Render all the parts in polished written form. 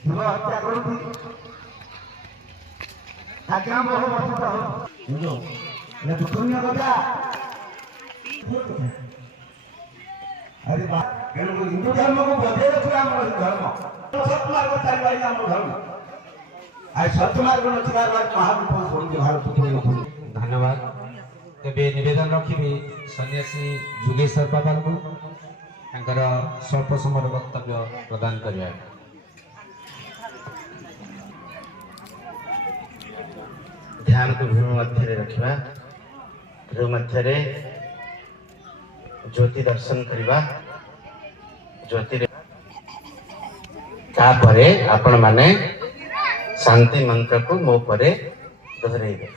जीव हत्या करुती आज्ञा मोह वर्षित हो ये दुनिया कथा अरे हिंदू धर्म को बजाय रखा आम धर्म सत्मार्ग चलवाई आम धर्म आज सत्मार्ग नथिबार महापुरुष भारत धन्यवाद तेबे निवेदन रखी सन्यासी जुगेश्वर बाबा को स्वल्प समय वक्तव्य प्रदान करिया ध्यान को भूमि मध्य रखा भूमि मध्य ज्योति दर्शन करवा ज्योति तापरे आपण माने शांति मंत्र को मो परे दोहराइबे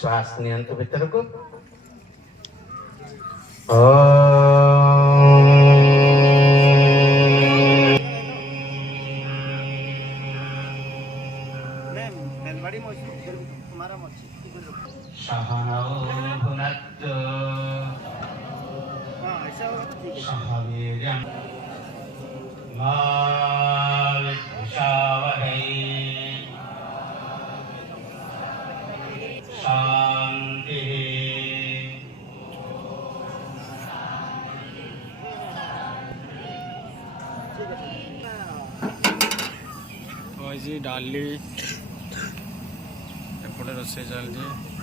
श्वास नियंत्रण भीतर को डाली एपटे रोसे चलती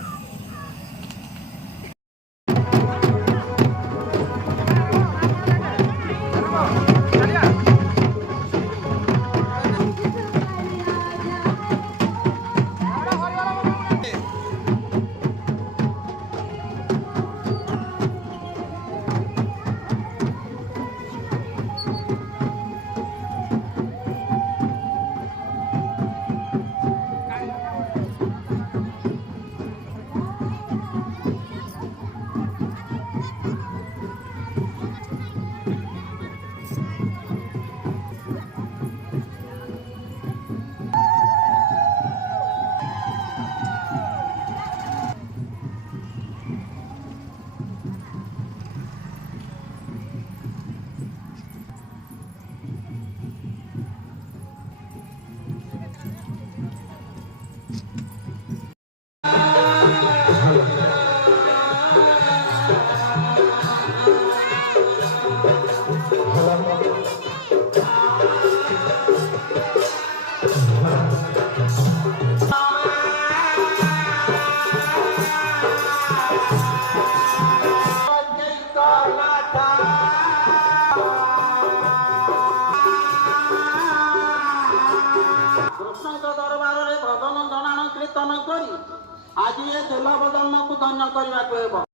आज ये दुर्लभ जन्म को धन्य करने को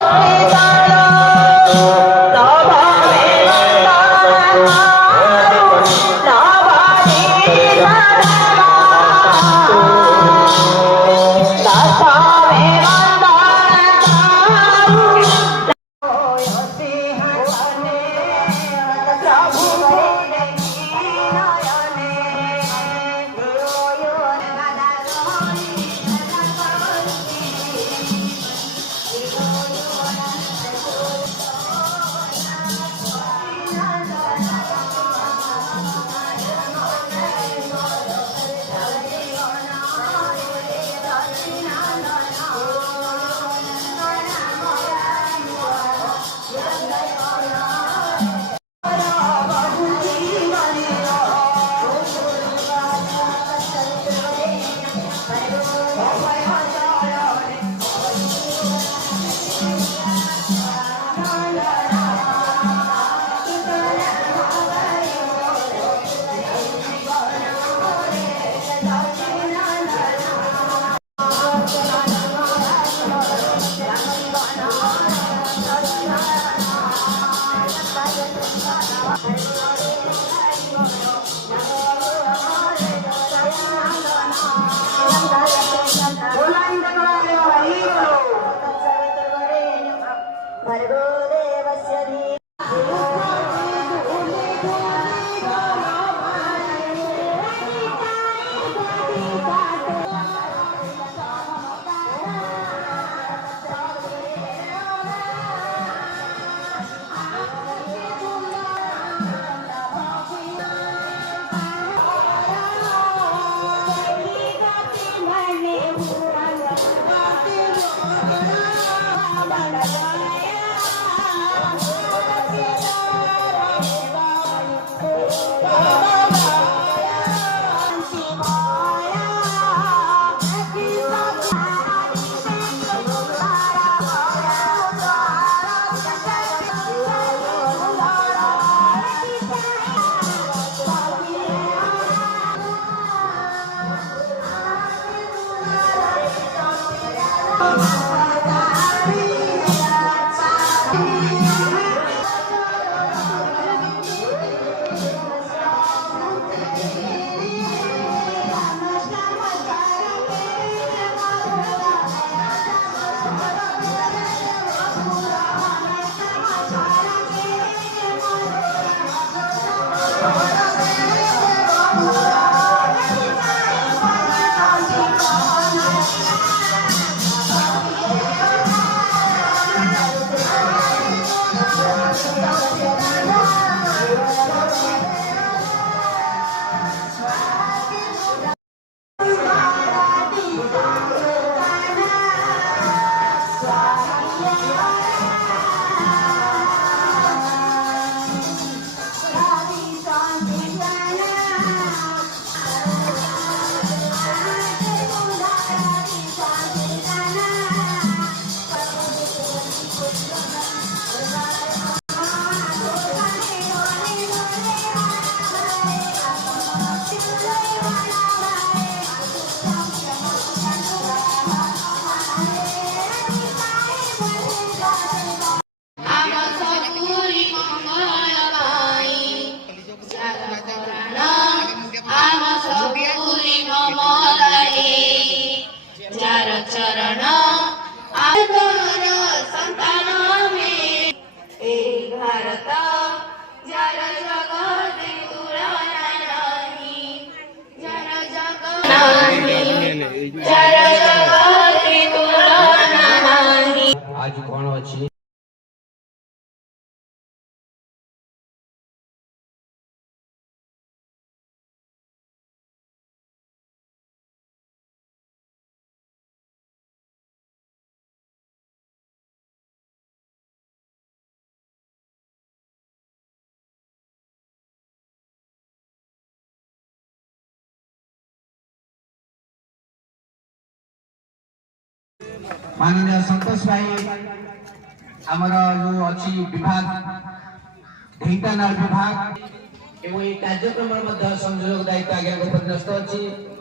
La चरण आदर संतान में भारत जर जगत नहीं जर जगत नहीं जर जगत नहीं आज कौन अच्छी माननीय संतोष भाई आमर जो अच्छी विभाग ढेंकानाल विभाग एवं कार्यक्रम संयोजक दायित्व आज्ञा अच्छी